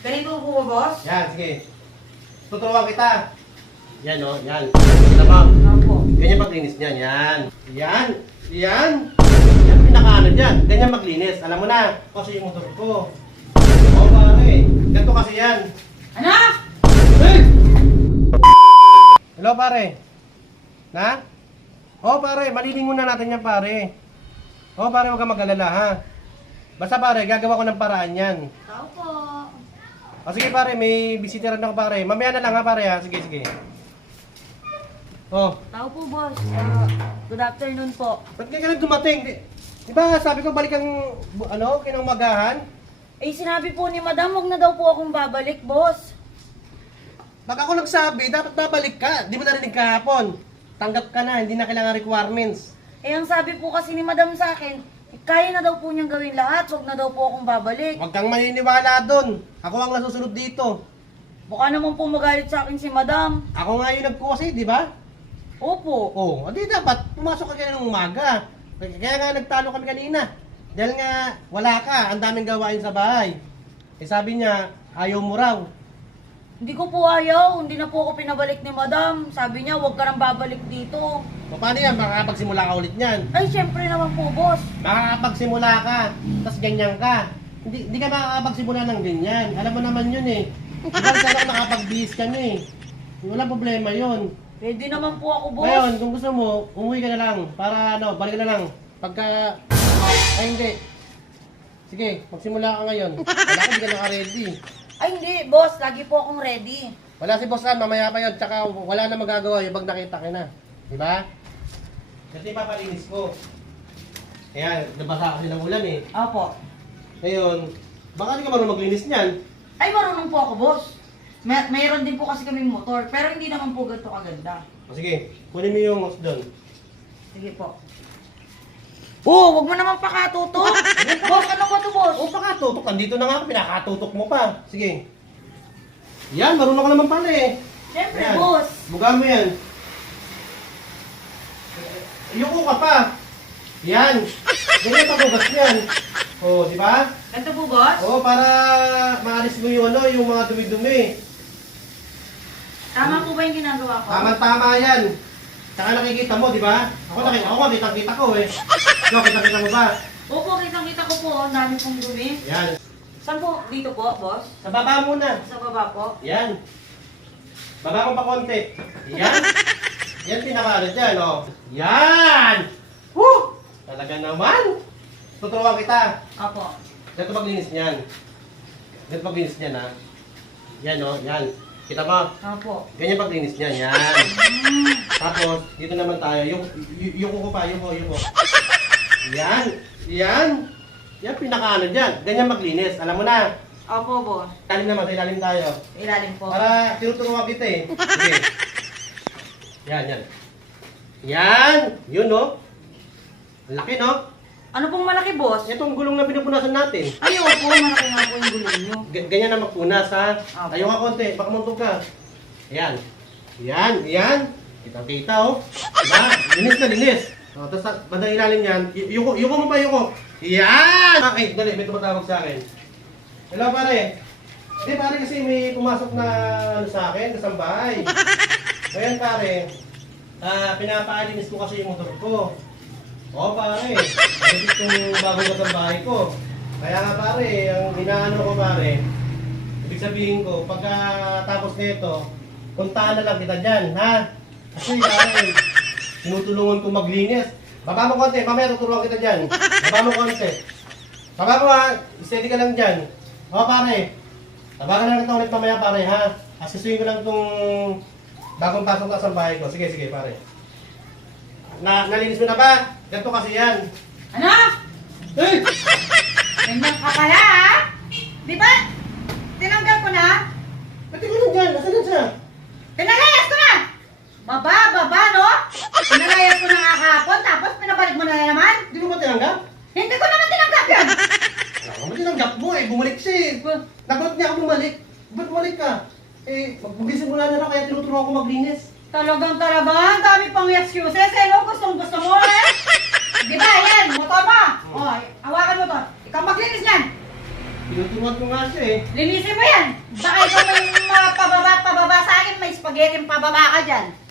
Ganito po ba, boss? Yan, sige. Tuturuan kita. Yan o, yan. Kita mo? Opo. Ganyan maglinis niyan, yan. Yan, yan. Yan pinakaano dyan. Ganyan maglinis. Alam mo na, kasi yung motor ko. Oo, pare. Ganito kasi yan. Ano? Hey! Hello, pare. Na? Oo, pare. Maliling muna natin yan, pare. Oo, pare. Huwag kang mag-alala, ha? Basta, pare. Gagawa ko ng paraan yan. Tao po. O sige pare, may bisiteran ako pare. Mamaya na lang ha pare ha. Sige, sige. Oh, Tao po, boss. Good afternoon po. ba't ka na dumating? Di ba sabi ko balik ang, kinamagahan? Eh, sinabi po ni madam, huwag na daw po akong babalik, boss. Baka ako nagsabi, dapat babalik ka. Di mo narinig kahapon. Tanggap ka na, hindi na kailangan requirements. Eh, ang sabi po kasi ni madam sa akin, kaya na daw po niyang gawin lahat, huwag na daw po akong babalik. Huwag kang maniniwala doon. Ako ang nasusunod dito. Baka naman po magalit sa akin si madam. Ako nga yung nagkuha di ba? Opo. Oh, di dapat pumasok ka kaya ng umaga. Kaya nga nagtalo kami kanina. Dahil nga wala ka, ang daming gawain sa bahay. Eh sabi niya, ayaw mo raw. Hindi ko po ayaw, hindi na po ako pinabalik ni madam. Sabi niya, huwag ka nang babalik dito. O paano yan? Makakapagsimula ka ulit niyan. Ay, syempre naman po, boss. Makakapagsimula ka, tapos ganyan ka. Hindi ka makakapagsimula ng ganyan. Alam mo naman yun eh. Ikaw sana makapag-bihis ka na eh. Wala problema yun. Pwede naman po ako, boss. Ngayon, kung gusto mo, umuwi ka na lang. Para balik ka na lang. Pagka... Ay hindi. Sige, magsimula ka ngayon. Wala ka, hindi ka naka-ready. Ay, hindi, boss. Lagi po akong ready. Wala si Boss Ran, mamaya pa yun. Tsaka wala na magagawa yung pag nakita ka na. Diba? Kasi papalinis ko. Ayan, nabasa kasi ng ulan eh. Opo. Ngayon, baka di ka marunong maglinis niyan. Ay, marunong po ako, boss. Mayroon din po kasi kaming motor, pero hindi naman po ganito kaganda. O sige, kunin mo yung hose doon. Sige po. Oh, wag mo naman pakatutok. Boss, ano ba to, boss? O pakatutok, nandito na nga ako, pinakatutok mo pa. Sige. Yan, marunong ka naman pala eh. Siyempre, Ayan. boss. Buga mo yan. Yuko ka pa. Yan. Ganyan pagugas yan. O, di ba? Ganito po, boss? O, para maalis mo yung yung mga dumi-dumi. Tama po ba yung ginagawa ko? Tama-tama yan. Tsaka nakikita mo, di ba? Ako kita ko eh. No, kita mo ba? Opo, kitang-kita ko po. Ang dami pong dumi. Yan. Saan po? Dito po, boss? Sa baba muna. Sa baba po? Yan. Baba mo pa konti. Yan. Yan pinakaano dyan, oh. Yan! Woo! Talaga naman. Tuturuan kita. Opo. Dito maglinis niyan. Dito maglinis niyan, ha. Yan, oh. Yan. Kita mo? Opo. Ganyan paglinis niyan. Yan. Tapos, dito naman tayo. Yung ko pa. Yan. Yan. Yan pinakaano dyan. Ganyan maglinis. Alam mo na. Opo, boss. Ilalim naman. Sa ilalim tayo. Ilalim po. Para tinuturuan kita eh. Sige. Yan, yan. Yan! Yun, no? Ang laki, no? Ano pong malaki, boss? Itong gulong na pinupunasan natin. Ay, opo. Malaki nga po yung gulong nyo. Ganyan na magpunas, ha? Opo. Ayaw ka konti. Baka muntog ka. Yan. Yan, yan. Kita-kita, oh. Diba? Linis na linis. O, tapos bandang ilalim yan. Yuko mo pa, yuko. Yan! Okay, dali. May tumatawag sa akin. Hello, pare. Hindi, pare, kasi may pumasok na sa akin, kasambahay. Ngayon, pare, pinapaalinis ko kasi yung motor ko. Oo, pare. Nagigit yung bagong kasambahay ko. Kaya nga, pare, ang inaano ko, pare, ibig sabihin ko, pagka tapos nito, puntahan na lang kita dyan, ha? Kasi, pare, tinutulungan ko maglinis. Baba mo konti, mamaya tuturuan kita dyan. Baba mo konti. Baba mo ha, steady ka lang dyan. Oo, pare. Tabagan na kita ulit mamaya, pare, ha? Asisuin ko lang itong bagong pasok na sa bahay ko. Sige, sige, pare. Nalinis mo na ba? Ganito kasi yan. Ano? Hey! Ganyan ka pala, ha? Di ba? Tinanggal ko na? Ba't ko lang dyan? Nasaan na siya? Pinalayas ko na! Baba, no? Pinalayas ko na nga kahapon, tapos pinabalik mo na naman? Hindi mo ba tinanggap? Hindi ko naman tinanggap yan! Ano tinanggap mo eh? Bumalik siya eh. Nagulat niya ako bumalik. Ba't bumalik ka? Eh, magsisimula na lang kaya tinuturuan ko maglinis. Talagang ang dami pang excuses eh, no? Gusto mo eh! Di ba, yan, motor mo! O, hawakan mo to. Ikaw maglinis yan! Tinuturuan ko nga siya eh. Linisin mo yan. Baka ikaw may mga pababa sa akin, may spaghetti pababa ka dyan.